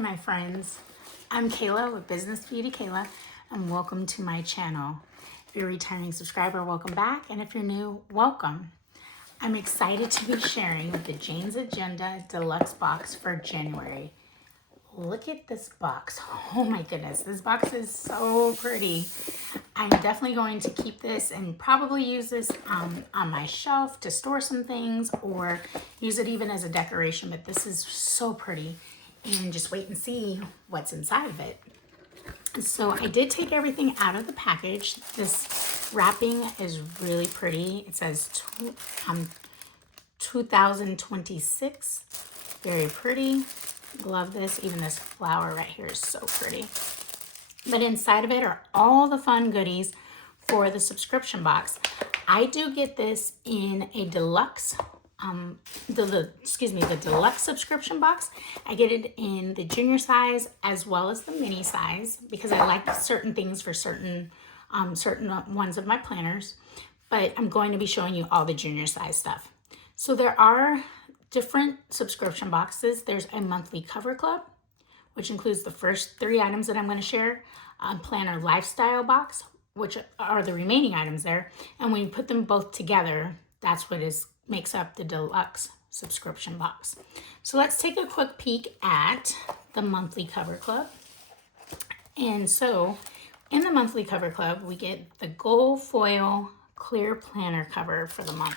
my friends. I'm Kayla with Business Beauty Kayla, and welcome to my channel. If you're a returning subscriber, welcome back, and if you're new, welcome. I'm excited to be sharing the Jane's Agenda Deluxe Box for January. Look at this box. Oh my goodness, this box is so pretty. I'm definitely going to keep this and probably use this on my shelf to store some things or use it even as a decoration, but this is so pretty. And just wait and see what's inside of it. So I did take everything out of the package. This wrapping is really pretty. It says 2026. Very pretty. Love this. Even this flower right here is so pretty. But inside of it are all the fun goodies for the subscription box. I do get this in a deluxe the deluxe subscription box. I get it in the junior size as well as the mini size because I like certain things for certain ones of my planners, but I'm going to be showing you all the junior size stuff. So there are different subscription boxes. There's a monthly cover club, which includes the first 3 items that I'm going to share, a planner lifestyle box, which are the remaining items there, and when you put them both together, that's what makes up the deluxe subscription box. So let's take a quick peek at the monthly cover club. And so in the monthly cover club, we get the gold foil clear planner cover for the month.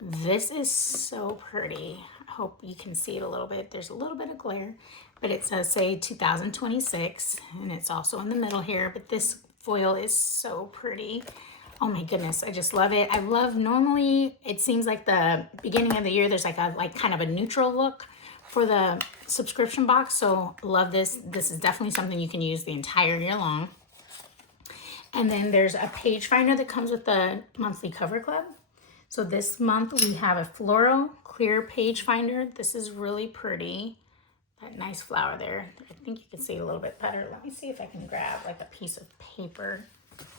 This is so pretty. I hope you can see it a little bit. There's a little bit of glare, but it says say 2026, and it's also in the middle here, but this foil is so pretty. Oh my goodness, I just love it. I love, normally it seems like the beginning of the year there's like kind of a neutral look for the subscription box, so love this. This is definitely something you can use the entire year long. And then there's a page finder that comes with the monthly cover club. So this month we have a floral clear page finder. This is really pretty. That nice flower there. I think you can see it a little bit better. Let me see if I can grab like a piece of paper.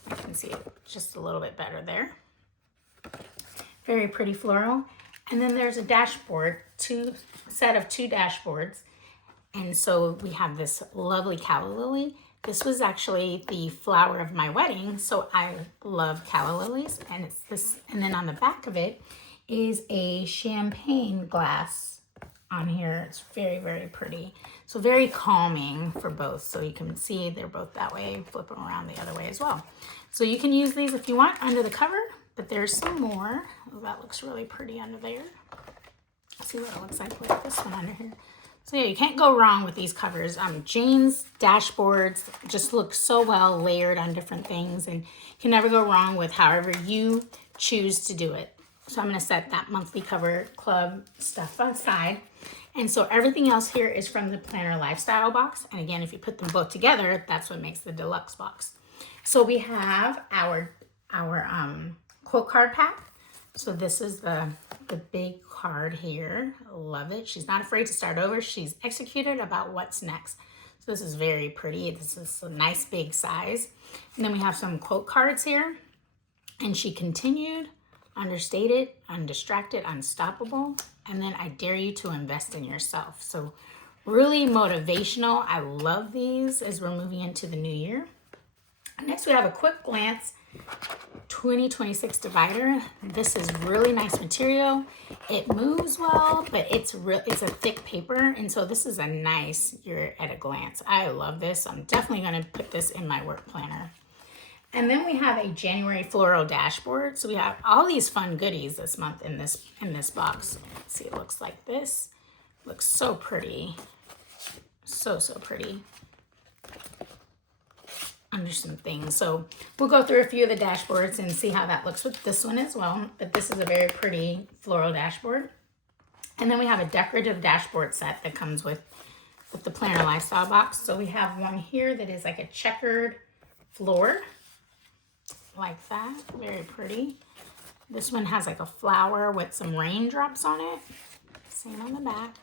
I can see it just a little bit better there. Very pretty floral. And then there's a dashboard, set of 2 dashboards. And so we have this lovely calla lily. This was actually the flower of my wedding, so I love calla lilies. And it's this, and then on the back of it is a champagne glass on here. It's very, very pretty. So very calming for both. So you can see they're both that way, flip them around the other way as well. So you can use these if you want under the cover, but there's some more. Oh, that looks really pretty under there. Let's see what it looks like with this one under here. So yeah, you can't go wrong with these covers. Jane's dashboards just look so well layered on different things, and you can never go wrong with however you choose to do it. So I'm going to set that monthly cover club stuff aside. And so everything else here is from the planner lifestyle box. And again, if you put them both together, that's what makes the deluxe box. So we have our quote card pack. So this is the big card here. I love it. She's not afraid to start over. She's executed about what's next. So this is very pretty. This is a nice big size. And then we have some quote cards here. And she continued, understated, undistracted, unstoppable, and then I dare you to invest in yourself. So really motivational. I love these as we're moving into the new year. Next, we have a quick glance 2026 divider. This is really nice material. It moves well, but it's a thick paper, and so this is a nice year at a glance. I love this. I'm definitely going to put this in my work planner. And then we have a January floral dashboard. So we have all these fun goodies this month in this box. Let's see, it looks like this. Looks so pretty. So pretty. Under some things. So we'll go through a few of the dashboards and see how that looks with this one as well. But this is a very pretty floral dashboard. And then we have a decorative dashboard set that comes with the planner lifestyle box. So we have one here that is like a checkered floor. Like that, very pretty. This one has like a flower with some raindrops on it. Same on the back.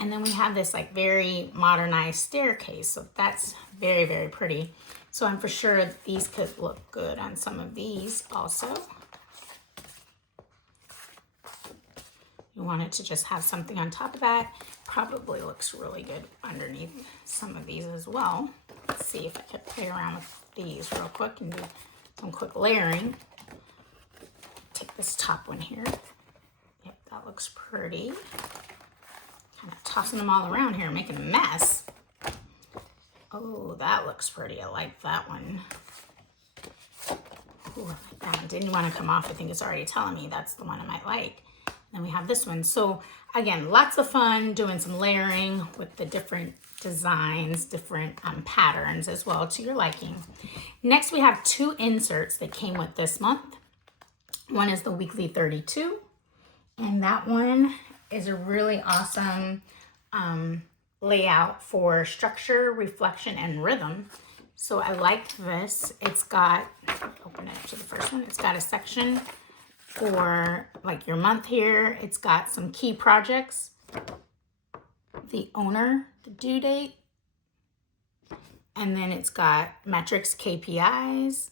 And then we have this like very modernized staircase. So that's very, very pretty. So I'm for sure these could look good on some of these also. You want it to just have something on top of that. probably looks really good underneath some of these as well. Let's see if I can play around with these real quick and do some quick layering. Take this top one here. Yep, that looks pretty. Kind of tossing them all around here, making a mess. Oh, that looks pretty. I like that one. Ooh, I like that one. Didn't want to come off. I think it's already telling me that's the one I might like. Then we have this one. So again, lots of fun doing some layering with the different designs, different patterns as well to your liking. Next, we have 2 inserts that came with this month. One is the Weekly 32, and that one is a really awesome layout for structure, reflection, and rhythm. So I like this. It's got, open it up to the first one. It's got a section for like your month here. It's got some key projects, the owner, the due date, and then it's got metrics, KPIs,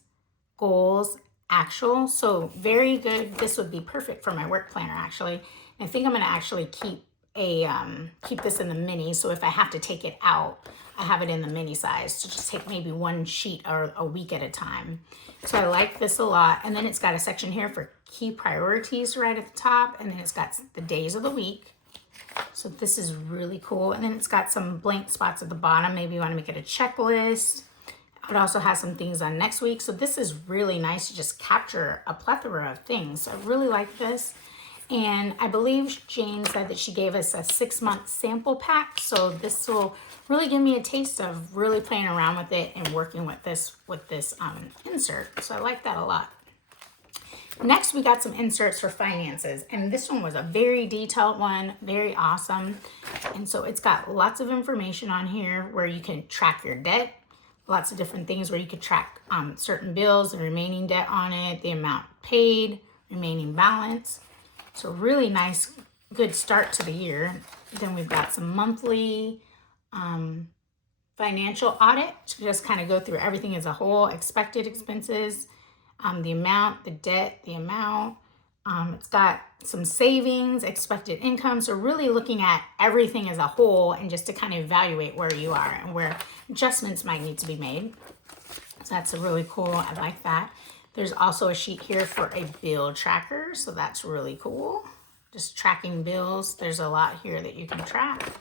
goals, actual. So very good. This would be perfect for my work planner actually. And I think I'm going to actually keep this in the mini. So if I have to take it out, I have it in the mini size to just take maybe 1 sheet or a week at a time. So I like this a lot. And then it's got a section here for key priorities right at the top. And then it's got the days of the week. So this is really cool. And then it's got some blank spots at the bottom. Maybe you want to make it a checklist. It also has some things on next week. So this is really nice to just capture a plethora of things. So I really like this. And I believe Jane said that she gave us a 6-month sample pack. So this will really give me a taste of really playing around with it and working with this insert. So I like that a lot. Next, we got some inserts for finances. And this one was a very detailed one, very awesome. And so it's got lots of information on here where you can track your debt. Lots of different things where you could track certain bills, the remaining debt on it, the amount paid, remaining balance. So really nice, good start to the year. Then we've got some monthly financial audit to just kind of go through everything as a whole, expected expenses, the amount, the debt, the amount. It's got some savings, expected income. So really looking at everything as a whole and just to kind of evaluate where you are and where adjustments might need to be made. So that's a really cool, I like that. There's also a sheet here for a bill tracker. So that's really cool. Just tracking bills. There's a lot here that you can track.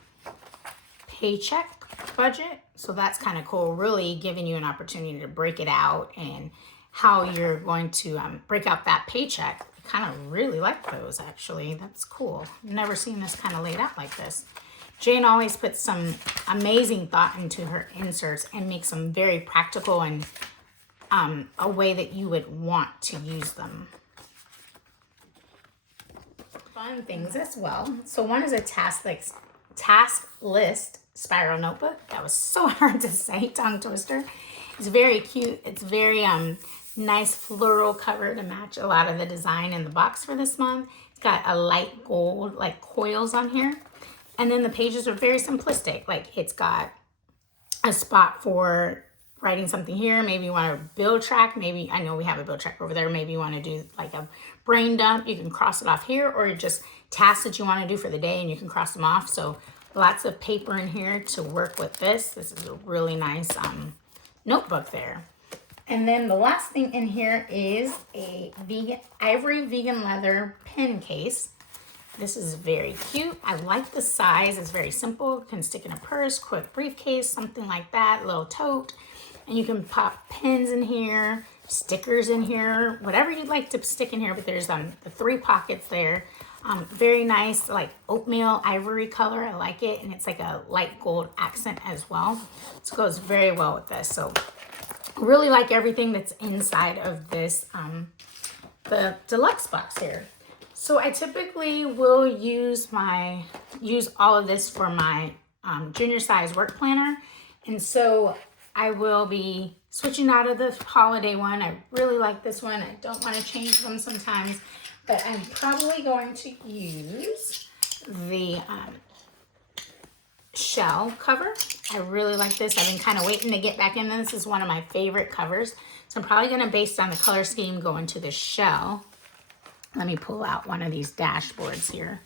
Paycheck budget. So that's kind of cool. Really giving you an opportunity to break it out and how you're going to break out that paycheck. I kind of really like those actually. That's cool. Never seen this kind of laid out like this. Jane always puts some amazing thought into her inserts and makes them very practical and a way that you would want to use them. Fun things as well. So one is a task list spiral notebook. That was so hard to say, tongue twister. It's very cute. It's very nice floral cover to match a lot of the design in the box for this month. It's got a light gold like coils on here. And then the pages are very simplistic. Like it's got a spot for writing something here. Maybe you want to bill track. Maybe, I know we have a bill track over there. Maybe you want to do like a brain dump. You can cross it off here, or just tasks that you want to do for the day and you can cross them off. So lots of paper in here to work with this. This is a really nice notebook there. And then the last thing in here is a ivory vegan leather pen case. This is very cute. I like the size. It's very simple. You can stick in a purse, quick briefcase, something like that, little tote. And you can pop pins in here, stickers in here, whatever you'd like to stick in here. But there's the 3 pockets there. Very nice, like oatmeal ivory color. I like it. And it's like a light gold accent as well. So it goes very well with this. So really like everything that's inside of this, the deluxe box here. So I typically will use all of this for my junior size work planner. And so I will be switching out of the holiday one. I really like this one. I don't want to change them sometimes, but I'm probably going to use the shell cover. I really like this. I've been kind of waiting to get back in. This is one of my favorite covers. So I'm probably going to, based on the color scheme, go into the shell. Let me pull out one of these dashboards here.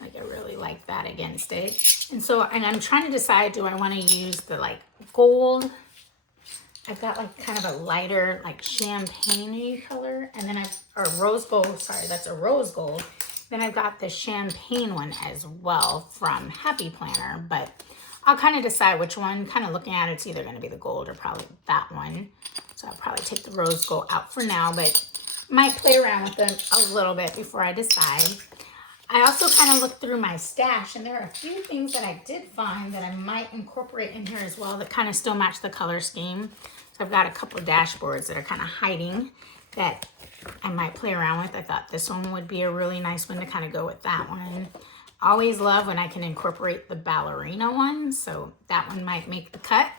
Like I really like that against it. And so, and I'm trying to decide, do I want to use the like gold? I've got like kind of a lighter like champagne-y color, and then or rose gold, sorry, that's a rose gold. Then I've got the champagne one as well from Happy Planner, but I'll kind of decide which one. Kind of looking at it, it's either going to be the gold or probably that one. So I'll probably take the rose gold out for now, but might play around with them a little bit before I decide. I also kind of looked through my stash, and there are a few things that I did find that I might incorporate in here as well that kind of still match the color scheme. So I've got a couple of dashboards that are kind of hiding that I might play around with. I thought this one would be a really nice one to kind of go with that one. Always love when I can incorporate the ballerina one, so that one might make the cut.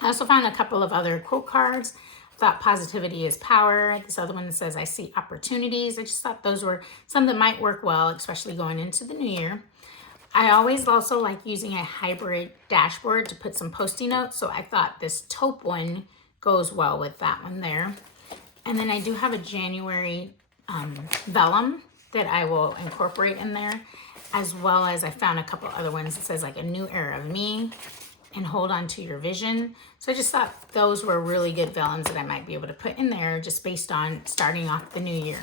I also found a couple of other quote cards. Thought positivity is power. This other one that says I see opportunities. I just thought those were some that might work well, especially going into the new year. I always also like using a hybrid dashboard to put some Post-it notes, so I thought this taupe one goes well with that one there. And then I do have a January vellum that I will incorporate in there, as well as I found a couple other ones that says like a new era of me and hold on to your vision. So I just thought those were really good vellums that I might be able to put in there just based on starting off the new year.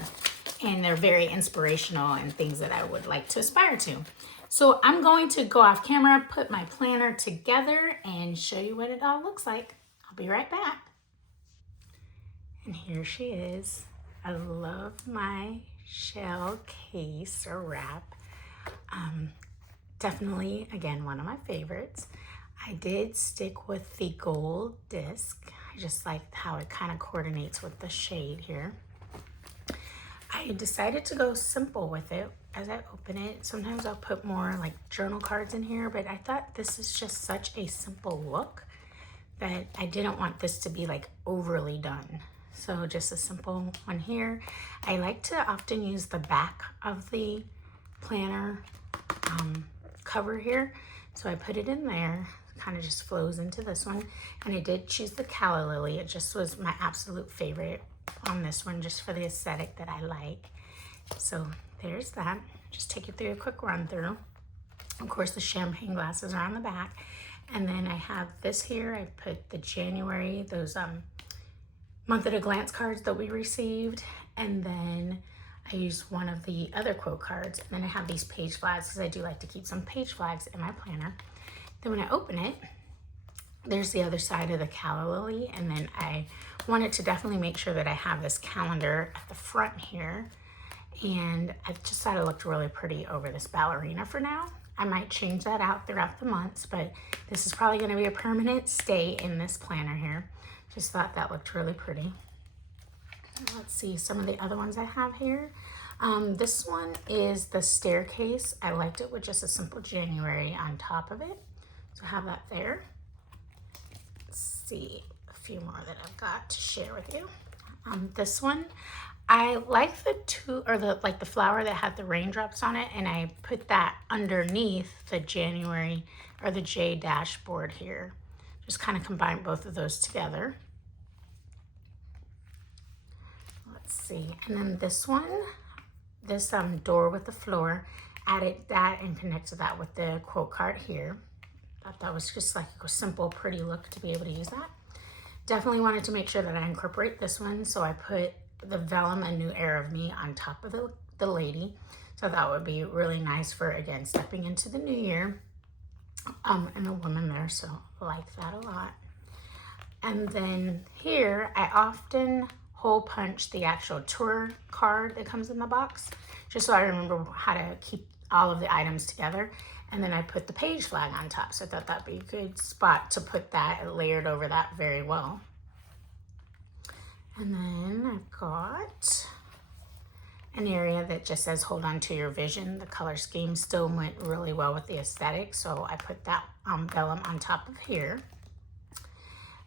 And they're very inspirational and things that I would like to aspire to. So I'm going to go off camera, put my planner together and show you what it all looks like. I'll be right back. And here she is. I love my shell case or wrap. Definitely, again, one of my favorites. I did stick with the gold disc. I just like how it kind of coordinates with the shade here. I decided to go simple with it as I open it. Sometimes I'll put more like journal cards in here, but I thought this is just such a simple look that I didn't want this to be like overly done. So just a simple one here. I like to often use the back of the planner cover here. So I put it in there. Kind of just flows into this one, and I did choose the calla lily. It just was my absolute favorite on this one, just for the aesthetic that I like. So there's that. Just take you through a quick run through. Of course, the champagne glasses are on the back, and then I have this here. I put the January, those month at a glance cards that we received, and then I used one of the other quote cards, and then I have these page flags because I do like to keep some page flags in my planner. Then when I open it, there's the other side of the calla lily, and then I wanted to definitely make sure that I have this calendar at the front here, and I just thought it looked really pretty over this ballerina for now. I might change that out throughout the months, but this is probably going to be a permanent stay in this planner here. Just thought that looked really pretty. Let's see some of the other ones I have here. This one is the staircase. I liked it with just a simple January on top of it. So I have that there. Let's see a few more that I've got to share with you. This one, I like the flower that had the raindrops on it, and I put that underneath the January or the J dashboard here. Just kind of combine both of those together. Let's see, and then this one, this door with the floor, added that and connected that with the quote card here. Thought that was just like a simple, pretty look to be able to use that. Definitely wanted to make sure that I incorporate this one, so I put the vellum A New Era of Me on top of the lady. So that would be really nice for, again, stepping into the new year. And the woman there, so I like that a lot. And then here, I often hole punch the actual tour card that comes in the box, just so I remember how to keep all of the items together. And then I put the page flag on top, so I thought that'd be a good spot to put that. It layered over that very well. And then I've got an area that just says hold on to your vision. The color scheme still went really well with the aesthetic, so I put that vellum on top of here.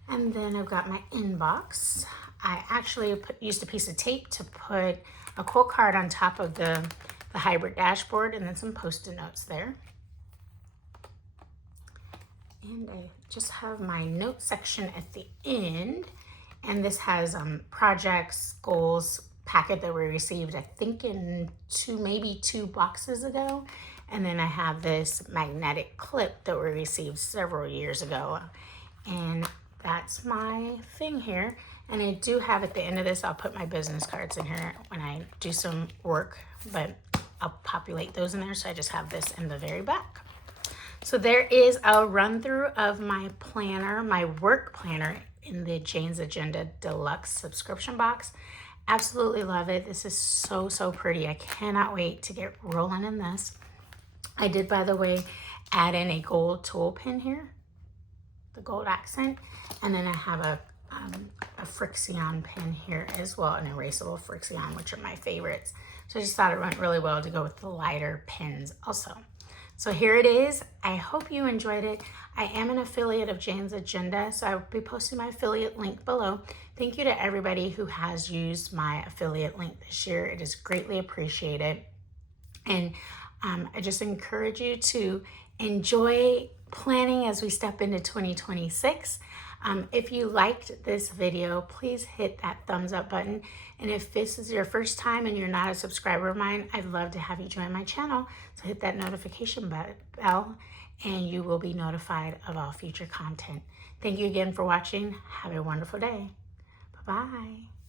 And then I've got my inbox. I actually used a piece of tape to put a quote card on top of the hybrid dashboard, and then some Post-it notes there. And I just have my note section at the end, and this has projects, goals packet that we received, I think in maybe two boxes ago, And then I have this magnetic clip that we received several years ago. And that's my thing here. And I do have at the end of this, I'll put my business cards in here when I do some work, but I'll populate those in there. So I just have this in the very back. So there is a run through of my planner, my work planner in the Jane's Agenda Deluxe Subscription Box. Absolutely love it. This is so, so pretty. I cannot wait to get rolling in this. I did, by the way, add in a gold tool pin here, the gold accent, and then I have a Frixion pin here as well, an erasable Frixion, which are my favorites. So I just thought it went really well to go with the lighter pins also. So here it is. I hope you enjoyed it. I am an affiliate of Jane's Agenda, so I will be posting my affiliate link below. Thank you to everybody who has used my affiliate link this year. It is greatly appreciated. And I just encourage you to enjoy planning as we step into 2026. If you liked this video, please hit that thumbs up button. And if this is your first time and you're not a subscriber of mine, I'd love to have you join my channel. So hit that notification bell and you will be notified of all future content. Thank you again for watching. Have a wonderful day. Bye-bye.